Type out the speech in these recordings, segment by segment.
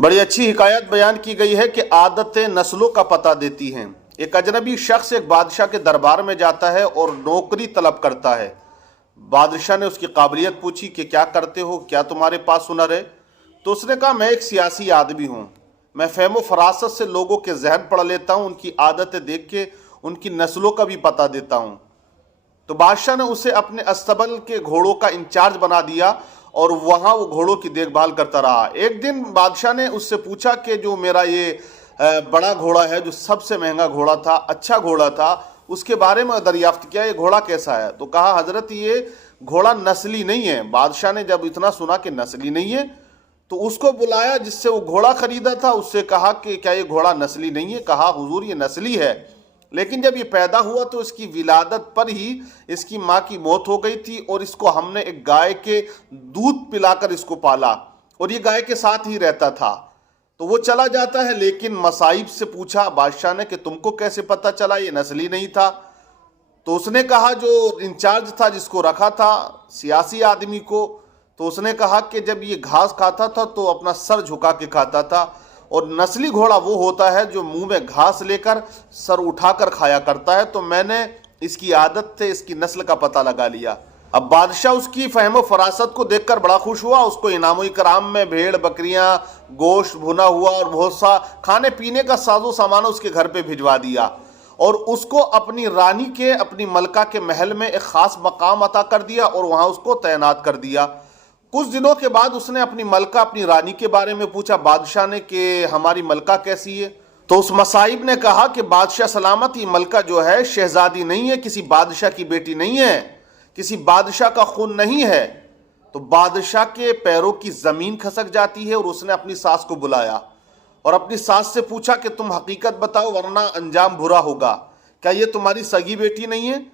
बड़ी अच्छी हिकायत बयान की गई है कि आदतें नस्लों का पता देती हैं। एक अजनबी शख्स एक बादशाह के दरबार में जाता है और नौकरी तलब करता है। बादशाह ने उसकी काबिलियत पूछी कि क्या करते हो, क्या तुम्हारे पास हुनर है? तो उसने कहा, मैं एक सियासी आदमी हूँ। मैं फ़हम फरासत से लोगों के जहन पढ़ लेता हूँ, उनकी आदतें देख के उनकी नस्लों का भी पता देता हूँ। तो बादशाह ने उसे अपने अस्तबल के घोड़ों का इंचार्ज बना दिया और वहाँ वो घोड़ों की देखभाल करता रहा। एक दिन बादशाह ने उससे पूछा कि जो मेरा ये बड़ा घोड़ा है, जो सबसे महंगा घोड़ा था, अच्छा घोड़ा था, उसके बारे में दरियाफ्त किया, ये घोड़ा कैसा है? तो कहा, हजरत ये घोड़ा नस्ली नहीं है। बादशाह ने जब इतना सुना कि नस्ली नहीं है तो उसको बुलाया जिससे वो घोड़ा खरीदा था, उससे कहा कि क्या ये घोड़ा नस्ली नहीं है? कहा, हुजूर ये नस्ली है, लेकिन जब ये पैदा हुआ तो इसकी विलादत पर ही इसकी माँ की मौत हो गई थी और इसको हमने एक गाय के दूध पिलाकर इसको पाला और ये गाय के साथ ही रहता था। तो वो चला जाता है, लेकिन मसाइब से पूछा बादशाह ने कि तुमको कैसे पता चला ये नस्ली नहीं था? तो उसने कहा, जो इंचार्ज था जिसको रखा था सियासी आदमी को, तो उसने कहा कि जब ये घास खाता था तो अपना सर झुका के खाता था, और नस्ली घोड़ा वो होता है जो मुंह में घास लेकर सर उठाकर खाया करता है। तो मैंने इसकी आदत से इसकी नस्ल का पता लगा लिया। अब बादशाह उसकी फहम फरासत को देखकर बड़ा खुश हुआ। उसको इनाम इकराम में भेड़, बकरियां, गोश्त, भुना हुआ और बहुत सा खाने पीने का साजो सामान उसके घर पे भिजवा दिया और उसको अपनी रानी के, अपनी मलका के महल में एक खास मकाम अता कर दिया और वहां उसको तैनात कर दिया। कुछ दिनों के बाद उसने अपनी मलका, अपनी रानी के बारे में पूछा बादशाह ने कि हमारी मलका कैसी है? तो उस मसाइब ने कहा कि बादशाह सलामत, ये मलका जो है शहजादी नहीं है, किसी बादशाह की बेटी नहीं है, किसी बादशाह का खून नहीं है। तो बादशाह के पैरों की जमीन खसक जाती है और उसने अपनी सास को बुलाया और अपनी सास से पूछा कि तुम हकीकत बताओ वरना अंजाम बुरा होगा, क्या ये तुम्हारी सगी बेटी नहीं है?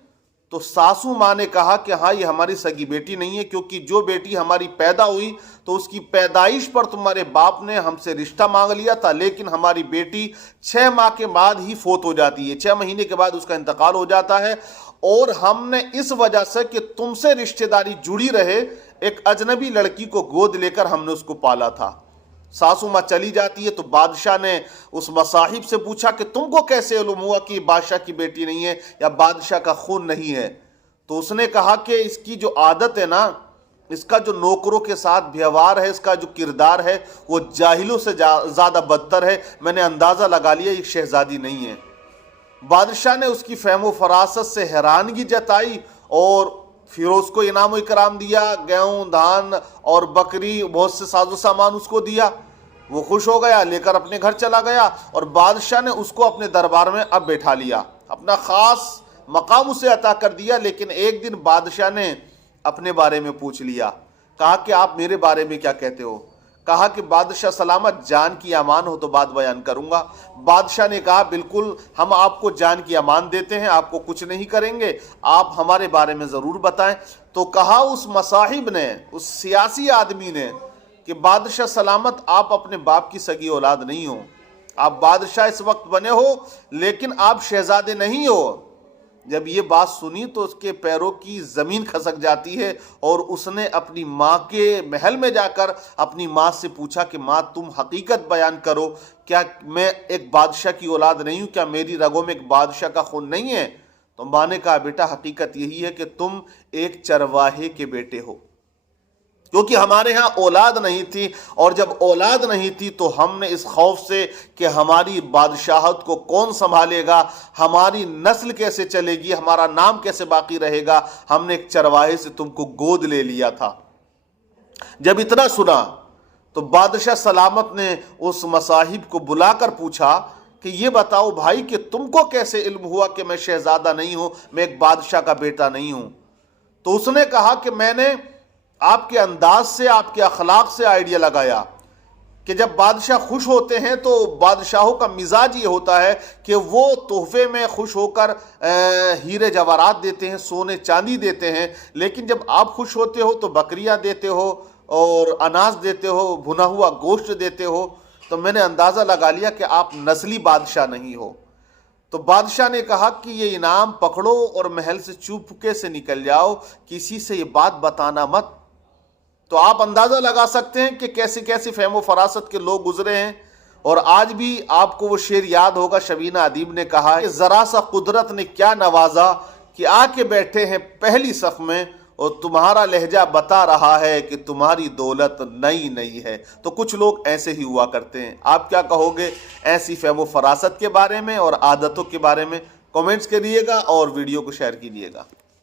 तो सासू माँ ने कहा कि हाँ, ये हमारी सगी बेटी नहीं है, क्योंकि जो बेटी हमारी पैदा हुई तो उसकी पैदाइश पर तुम्हारे बाप ने हमसे रिश्ता मांग लिया था, लेकिन हमारी बेटी 6 माह के बाद ही फोत हो जाती है, 6 महीने के बाद उसका इंतकाल हो जाता है, और हमने इस वजह से कि तुमसे रिश्तेदारी जुड़ी रहे एक अजनबी लड़की को गोद लेकर हमने उसको पाला था। सासू माँ चली जाती है तो बादशाह ने उस मसाहिब से पूछा कि तुमको कैसे इल्म हुआ कि बादशाह की बेटी नहीं है या बादशाह का खून नहीं है? तो उसने कहा कि इसकी जो आदत है ना, इसका जो नौकरों के साथ व्यवहार है, इसका जो किरदार है, वो जाहिलों से ज़्यादा बदतर है। मैंने अंदाज़ा लगा लिया ये शहजादी नहीं है। बादशाह ने उसकी फहम फरासत से हैरानगी जताई और फिर उसको इनाम इकराम दिया, गेहूं, धान और बकरी, बहुत से साजो सामान उसको दिया। वो खुश हो गया, लेकर अपने घर चला गया और बादशाह ने उसको अपने दरबार में अब बैठा लिया, अपना खास मकाम उसे अता कर दिया। लेकिन एक दिन बादशाह ने अपने बारे में पूछ लिया, कहा कि आप मेरे बारे में क्या कहते हो? कहा कि बादशाह सलामत, जान की अमान हो तो बात बयान करूंगा। बादशाह ने कहा, बिल्कुल, हम आपको जान की अमान देते हैं, आपको कुछ नहीं करेंगे, आप हमारे बारे में ज़रूर बताएं। तो कहा उस मसाहिब ने, उस सियासी आदमी ने कि बादशाह सलामत, आप अपने बाप की सगी औलाद नहीं हो, आप बादशाह इस वक्त बने हो लेकिन आप शहजादे नहीं हो। जब ये बात सुनी तो उसके पैरों की ज़मीन खसक जाती है और उसने अपनी माँ के महल में जाकर अपनी माँ से पूछा कि माँ, तुम हकीकत बयान करो, क्या मैं एक बादशाह की औलाद नहीं हूँ? क्या मेरी रगों में एक बादशाह का खून नहीं है? तो माँ ने कहा, बेटा, हकीकत यही है कि तुम एक चरवाहे के बेटे हो, क्योंकि हमारे यहाँ औलाद नहीं थी, और जब औलाद नहीं थी तो हमने इस खौफ से कि हमारी बादशाहत को कौन संभालेगा, हमारी नस्ल कैसे चलेगी, हमारा नाम कैसे बाकी रहेगा, हमने एक चरवाहे से तुमको गोद ले लिया था। जब इतना सुना तो बादशाह सलामत ने उस मसाहिब को बुलाकर पूछा कि ये बताओ भाई कि तुमको कैसे इल्म हुआ कि मैं शहजादा नहीं हूं, मैं एक बादशाह का बेटा नहीं हूं? तो उसने कहा कि मैंने आपके अंदाज से, आपके अखलाक से आइडिया लगाया कि जब बादशाह खुश होते हैं तो बादशाहों का मिजाज ये होता है कि वो तोहफे में खुश होकर हीरे जवाहरात देते हैं, सोने चांदी देते हैं, लेकिन जब आप खुश होते हो तो बकरियां देते हो और अनाज देते हो, भुना हुआ गोश्त देते हो। तो मैंने अंदाज़ा लगा लिया कि आप नस्ली बादशाह नहीं हो। तो बादशाह ने कहा कि ये इनाम पकड़ो और महल से चुपके से निकल जाओ, किसी से ये बात बताना मत। تو آپ اندازہ لگا سکتے ہیں کہ کیسی کیسی فہم و فراست کے لوگ گزرے ہیں. اور آج بھی آپ کو وہ شعر یاد ہوگا، شبینہ ادیب نے کہا کہ ذرا سا قدرت نے کیا نوازا کہ آ کے بیٹھے ہیں پہلی صف میں، اور تمہارا لہجہ بتا رہا ہے کہ تمہاری دولت نئی نئی ہے. تو کچھ لوگ ایسے ہی ہوا کرتے ہیں. آپ کیا کہو گے ایسی فہم و فراست کے بارے میں اور عادتوں کے بارے میں؟ کمنٹس کریے گا اور ویڈیو کو شیئر کیجیے گا.